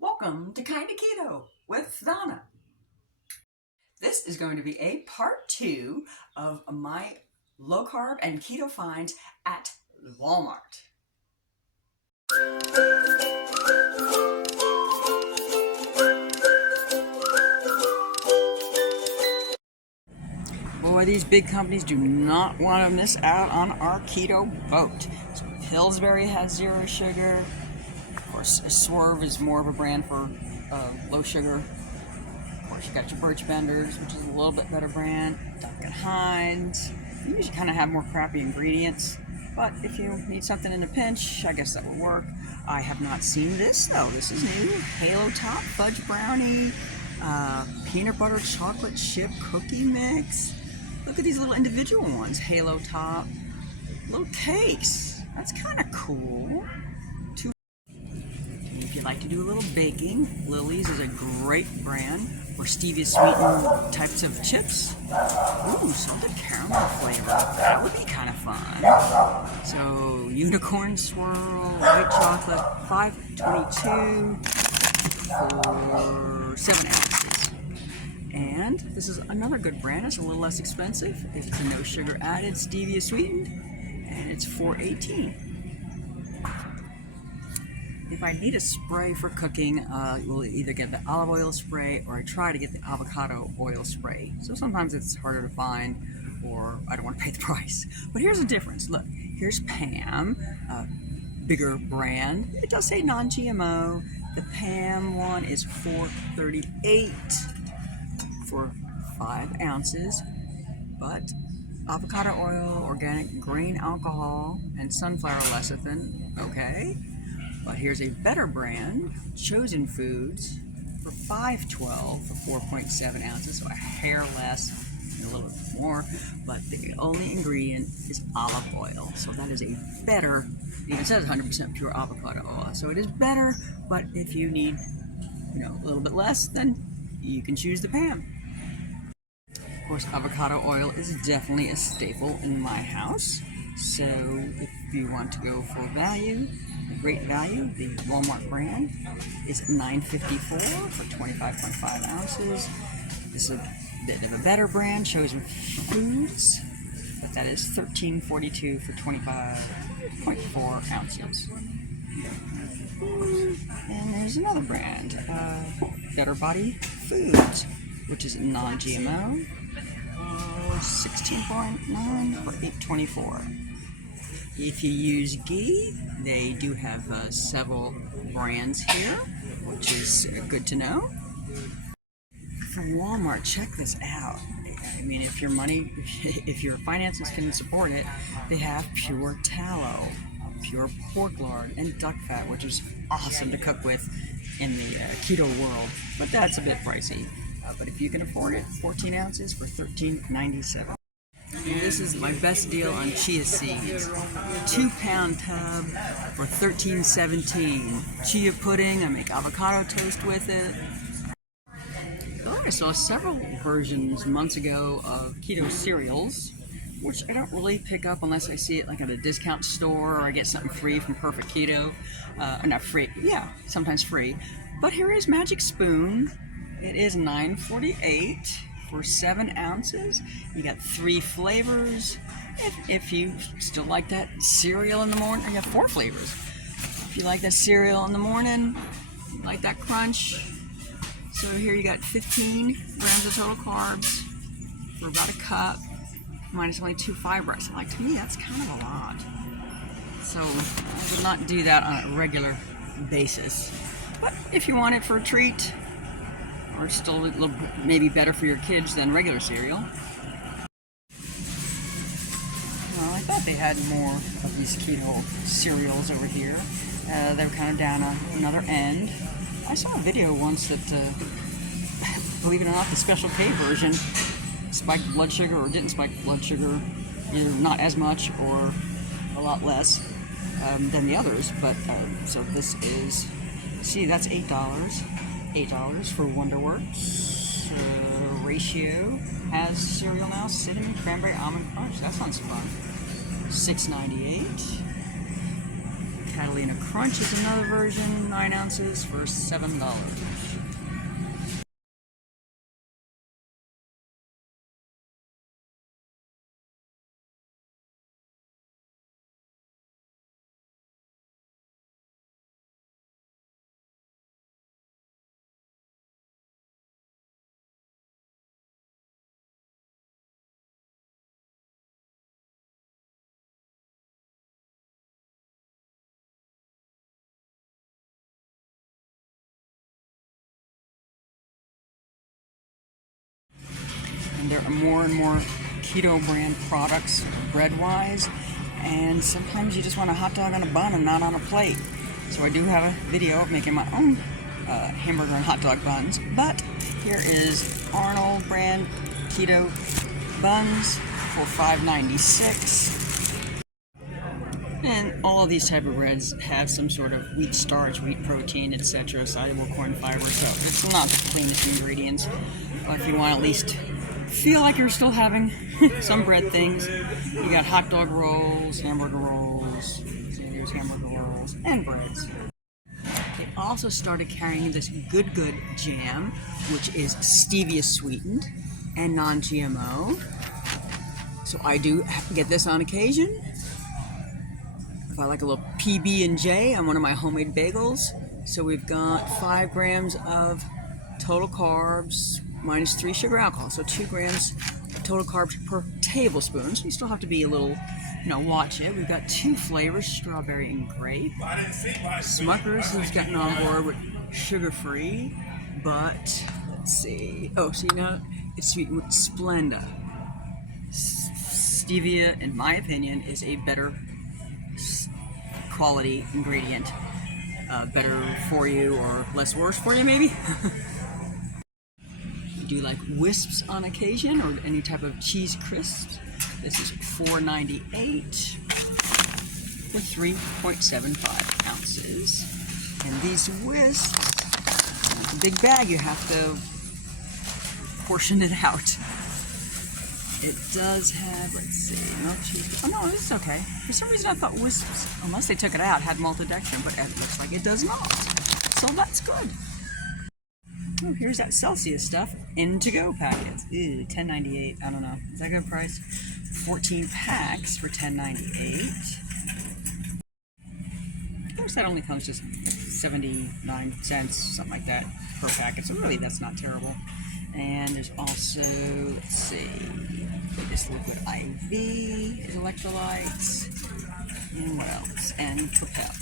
Welcome to Kinda Keto with Donna. This is going to be a part 2 of my low carb and keto finds at Walmart. Boy, these big companies do not want to miss out on our keto boat. So Pillsbury has zero sugar. Of course, Swerve is more of a brand for low sugar. Of course, you got your Birch Benders, which is a little bit better brand. Duncan Hines. You usually kind of have more crappy ingredients, but if you need something in a pinch, I guess that would work. I have not seen this though. This is new. Halo Top Fudge Brownie, peanut butter chocolate chip cookie mix. Look at these little individual ones. Halo Top, little cakes. That's kind of cool. If you like to do a little baking, Lily's is a great brand for stevia sweetened types of chips. Ooh, salted caramel flavor. That would be kind of fun. So unicorn swirl, white chocolate, $5.22 for 7 ounces. And this is another good brand. It's a little less expensive. It's a no sugar added, stevia sweetened, and it's $4.18. If I need a spray for cooking, we'll either get the olive oil spray or I try to get the avocado oil spray. So sometimes it's harder to find or I don't want to pay the price. But here's the difference. Look, here's Pam, bigger brand. It does say non-GMO. The Pam one is $4.38 for 5 ounces. But avocado oil, organic grain alcohol, and sunflower lecithin, okay. But here's a better brand, Chosen Foods, for $5.12 for 4.7 ounces, so a hair less and a little bit more, but the only ingredient is olive oil. So that is a better, it says 100% pure avocado oil, so it is better, but if you need, a little bit less, then you can choose the Pam. Of course, avocado oil is definitely a staple in my house, so if you want to go for value, great value, the Walmart brand is $9.54 for 25.5 ounces. This is a bit of a better brand, Chosen Foods, but that is $13.42 for 25.4 ounces. And there's another brand, Better Body Foods, which is non-GMO, 16.9 for $8.24. If you use ghee, they do have several brands here, which is good to know. From Walmart, check this out. I mean, if your finances can support it, they have pure tallow, pure pork lard, and duck fat, which is awesome to cook with in the keto world, but that's a bit pricey. But if you can afford it, 14 ounces for $13.97. This is my best deal on chia seeds. 2-pound tub for $13.17. Chia pudding, I make avocado toast with it. I saw several versions months ago of keto cereals, which I don't really pick up unless I see it like at a discount store or I get something free from Perfect Keto. Not free, yeah, sometimes free. But here is Magic Spoon. It is $9.48. for 7 ounces. You got 3 flavors. If you still like that cereal in the morning, you have 4 flavors. If you like that cereal in the morning, you like that crunch. So here you got 15 grams of total carbs for about a cup, minus only 2 fibers. Like, to me, that's kind of a lot. So I would not do that on a regular basis. But if you want it for a treat, or still a little maybe better for your kids than regular cereal. Well, I thought they had more of these keto cereals over here. They were kind of down another end. I saw a video once that, believe it or not, the Special K version spiked blood sugar or didn't spike blood sugar, either not as much or a lot less than the others. But so this is, see, that's $8. $8 for Wonderworks. Ratio has cereal now, cinnamon, cranberry, almond crunch. That sounds fun. $6.98. Catalina Crunch is another version, 9 ounces for $7. And there are more and more keto brand products, bread-wise, and sometimes you just want a hot dog on a bun and not on a plate. So I do have a video of making my own hamburger and hot dog buns, but here is Arnold brand keto buns for $5.96. And all of these type of breads have some sort of wheat starch, wheat protein, etc., soluble corn fiber, so it's not the cleanest ingredients. But if you want to at least feel like you're still having some bread things, you got hot dog rolls, hamburger rolls, here's hamburger rolls, and breads. They also started carrying this Good jam, which is stevia sweetened and non-GMO. So I do get this on occasion. If I like a little PB&J on one of my homemade bagels. So we've got 5 grams of total carbs minus 3 sugar alcohol. So 2 grams total carbs per tablespoon. So you still have to be a little, watch it. We've got 2 flavors, strawberry and grape. Smucker's has gotten on board with sugar-free, but let's see. Oh, so it's sweetened with Splenda. Stevia, in my opinion, is a better quality ingredient, better for you or less worse for you, maybe. Do you like wisps on occasion or any type of cheese crisps? This is $4.98 for 3.75 ounces. And these wisps, it's a big bag, you have to portion it out. It does have, let's see, no cheese. Oh no, it's okay. For some reason I thought wisps, unless they took it out, had maltodextrin, but it looks like it does not. So that's good. Oh, here's that Celsius stuff in to-go packets. Ew, $10.98. I don't know. Is that a good price? 14 packs for $10.98. Of course, that only comes to 79 cents, something like that, per packet. So really, that's not terrible. And there's also, let's see, this liquid IV is electrolytes, and what else? And Propel.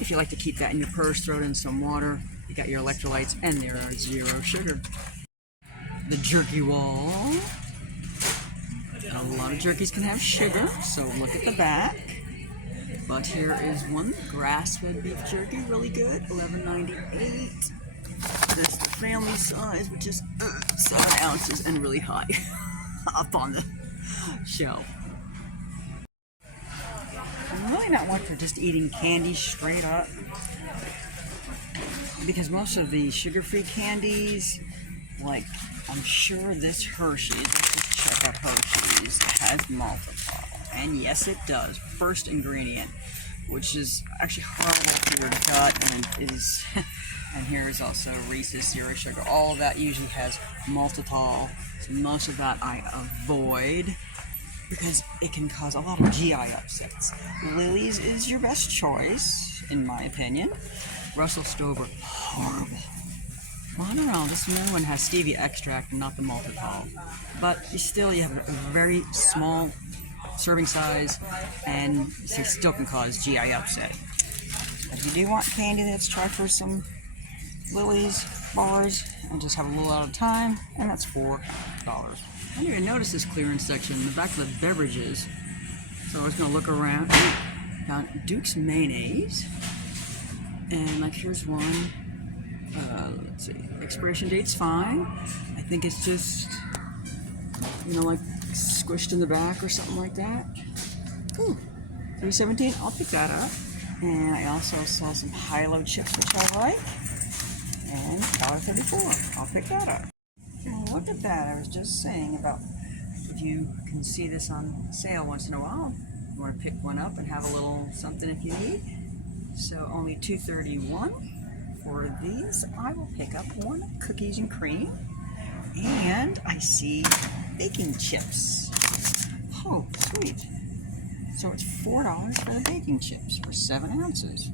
If you like to keep that in your purse, throw it in some water. You got your electrolytes, and there are 0 sugar. The jerky wall. A lot of jerkies can have sugar, so look at the back. But here is one, grass-fed beef jerky, really good, $11.98. That's the family size, which is 7 ounces and really high up on the shelf. I'm really not one for just eating candy straight up, because most of the sugar-free candies, like I'm sure this Hershey's, let's just check out Hershey's, has maltitol, and yes it does, first ingredient, which is actually horrible for your gut and is. And here is also Reese's 0 sugar. All of that usually has maltitol. So most of that I avoid because it can cause a lot of GI upsets. Lily's is your best choice, in my opinion. Russell Stover, horrible. Monterey, this new one has stevia extract and not the maltitol. But you have a very small serving size and it still can cause GI upset. If you do want candy, let's try for some Lily's bars and just have a little out of time, and that's $4. I didn't even notice this clearance section in the back of the beverages, so I was going to look around. Found Duke's mayonnaise, and like here's one. Let's see, expiration date's fine. I think it's just like squished in the back or something like that. Ooh, $3.17. I'll pick that up. And I also saw some high-low chips, which I like. And $1.34. I'll pick that up. And look at that. I was just saying about if you can see this on sale once in a while, you want to pick one up and have a little something if you need. So only $2.31 for these. I will pick up one cookies and cream. And I see baking chips. Oh, sweet. So it's $4 for the baking chips for 7 ounces.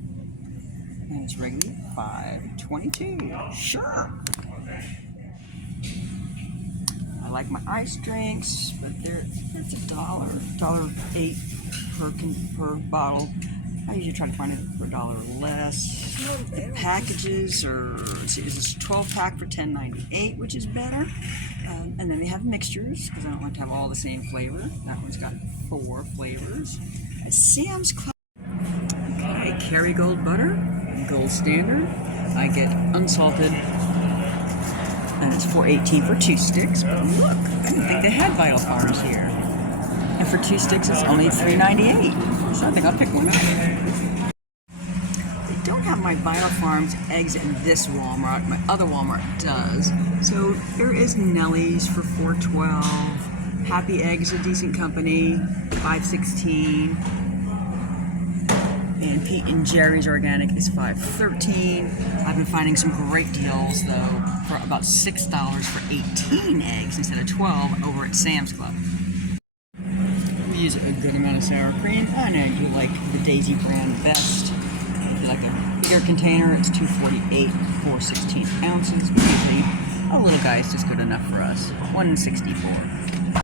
And it's regularly $5.22. Sure. I like my ice drinks, but it's $1.08 per bottle. I usually try to find it for $1 or less. The packages are, let's see, this is a 12-pack for $10.98, which is better. And then they have mixtures, because I don't like to have all the same flavor. That one's got 4 flavors. At Sam's Club. Okay, Kerrygold butter, gold standard. I get unsalted, and it's $4.18 for 2 sticks. But look, I didn't think they had Vital Farms here. And for 2 sticks, it's only $3.98. So I think I'll pick one up. They don't have my Vital Farms eggs in this Walmart. My other Walmart does. So there is Nellie's for $4.12. Happy Eggs, a decent company, $5.16. And Pete and Jerry's Organic is $5.13. I've been finding some great deals though for about $6 for 18 eggs instead of 12 over at Sam's Club. We use a good amount of sour cream. I know you like the Daisy brand best. If you like a bigger container, it's $2.48 for 16 ounces. Usually a little guy is just good enough for us. $1.64.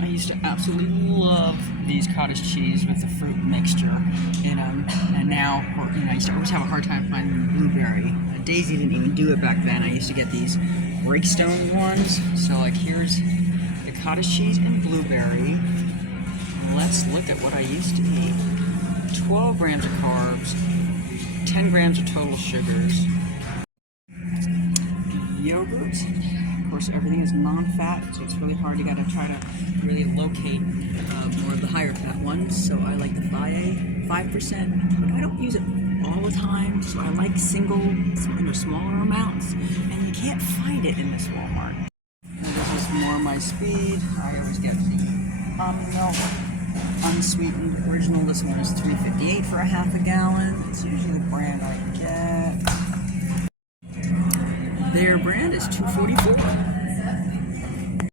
I used to absolutely love these cottage cheese with the fruit mixture in them, and now, I used to always have a hard time finding blueberry. Daisy didn't even do it back then. I used to get these breakstone ones. So like here's the cottage cheese and blueberry. Let's look at what I used to eat. 12 grams of carbs, 10 grams of total sugars. Yogurt. Of course, everything is non-fat, so it's really hard. You got to try to really locate more of the higher fat ones. So I like the 5%, but I don't use it all the time. So I like single, smaller amounts, and you can't find it in this Walmart. And this is more my speed. I always get the almond milk, unsweetened original. This one is $3.58 for a half a gallon. It's usually the brand I get. Their brand is $2.44.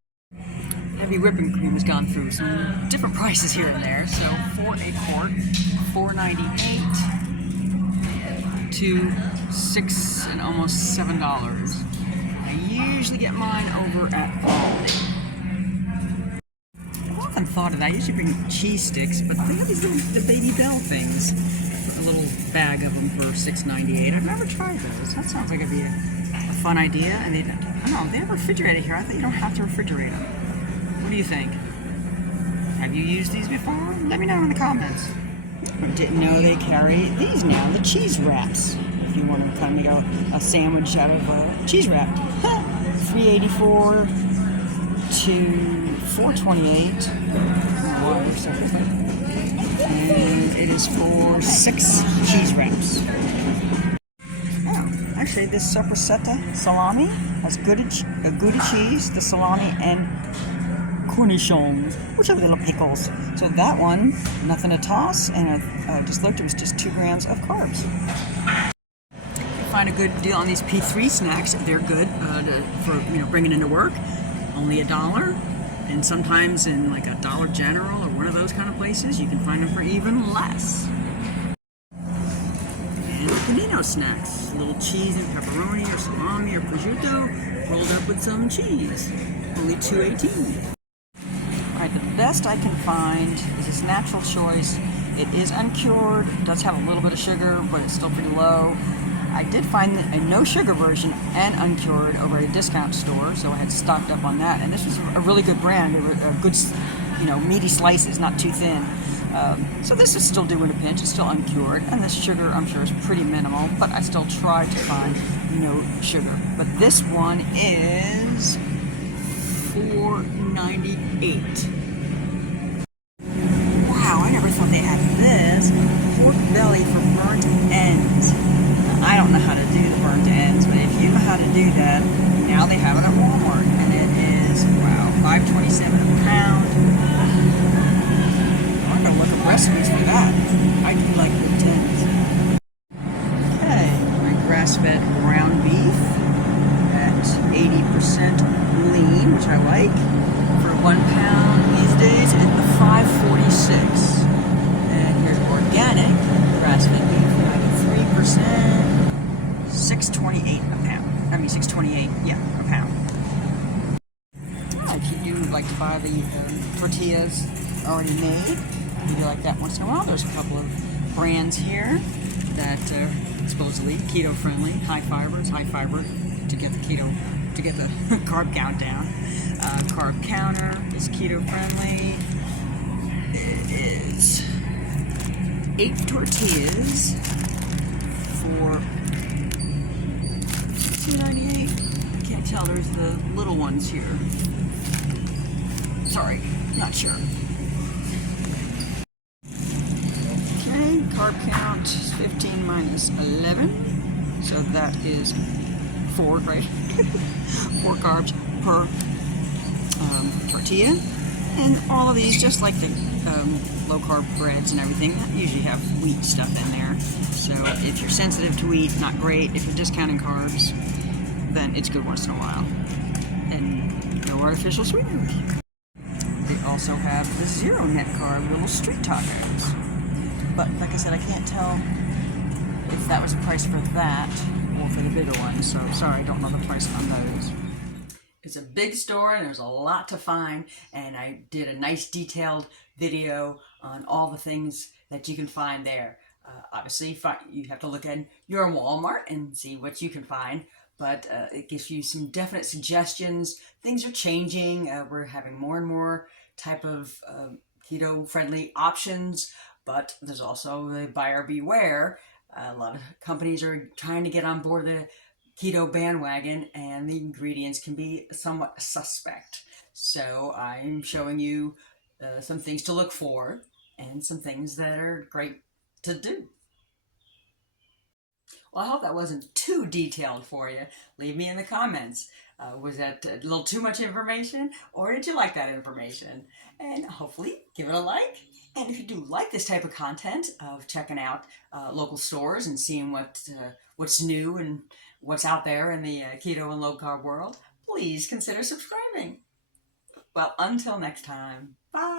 Heavy whipping cream has gone through some different prices here and there. So for a quart, $4.98 to $6 and almost $7. I usually get mine over at Aldi. I've often thought of that. I usually bring cheese sticks, but they have these little the Baby Bell things. A little bag of them for $6.98. I've never tried those. That sounds like it'd be a fun idea. And I don't know, they have a refrigerator here. I thought you don't have to refrigerate them. What do you think? Have you used these before? Let me know in the comments. I didn't know they carry these now, the cheese wraps. If you want to kind of make a sandwich out of a cheese wrap. $3.84 to $4.28. And it is for 6 cheese wraps. Oh, actually this sopressata salami has Gouda cheese, the salami, and cornichons, which are little pickles. So that one, nothing to toss, and I just looked, it was just 2 grams of carbs. You find a good deal on these P3 snacks. They're good for bringing into work. Only $1. And sometimes in like a Dollar General or one of those kind of places, you can find them for even less. And panino snacks, little cheese and pepperoni or salami or prosciutto rolled up with some cheese. Only $2.18. Alright, the best I can find is this Natural Choice. It is uncured, it does have a little bit of sugar, but it's still pretty low. I did find a no sugar version and uncured over at a discount store, so I had stocked up on that. And this was a really good brand. They were good, meaty slices, not too thin. So this is still doing a pinch. It's still uncured, and the sugar, I'm sure, is pretty minimal. But I still tried to find no sugar. But this one is $4.98. Wow, I never thought they had this. Pork belly for burnt ends. I don't know how to do the burnt ends, but if you know how to do that, now they have it at Walmart, and it is, wow, $5.27 a pound. I'm gonna look at recipes for that. I do like the 10s. Okay, my grass-fed ground beef at 80% lean, which I like. For 1 pound these days at the $5.46. And here's organic grass-fed beef at 3%, $6.28 a pound. I mean $6.28, yeah, a pound. If you like to buy the tortillas already made, you like that once in a while. There's a couple of brands here that are supposedly keto friendly, high fiber to get the keto, to get the carb count down. Carb counter is keto friendly. It is 8 tortillas for $2.98. I can't tell. There's the little ones here. Sorry, not sure. Okay, carb count is 15 minus 11, so that is 4, right? 4 carbs per tortilla. And all of these, just like the low carb breads and everything, usually have wheat stuff in there. So if you're sensitive to wheat, not great. If you're discounting carbs, then it's good once in a while. And no artificial sweeteners. They also have the 0 net carb little street tacos. But like I said, I can't tell if that was the price for that or for the bigger ones. So sorry, I don't know the price on those. It's a big store and there's a lot to find. And I did a nice detailed video on all the things that you can find there. Obviously, you have to look at your Walmart and see what you can find. But it gives you some definite suggestions. Things are changing. We're having more and more type of keto-friendly options, but there's also the buyer beware. A lot of companies are trying to get on board the keto bandwagon, and the ingredients can be somewhat suspect. So I'm showing you some things to look for and some things that are great to do. Well, I hope that wasn't too detailed for you. Leave me in the comments. Was that a little too much information, or did you like that information? And hopefully give it a like. And if you do like this type of content of checking out local stores and seeing what's new and what's out there in the keto and low carb world, please consider subscribing. Well, until next time, bye.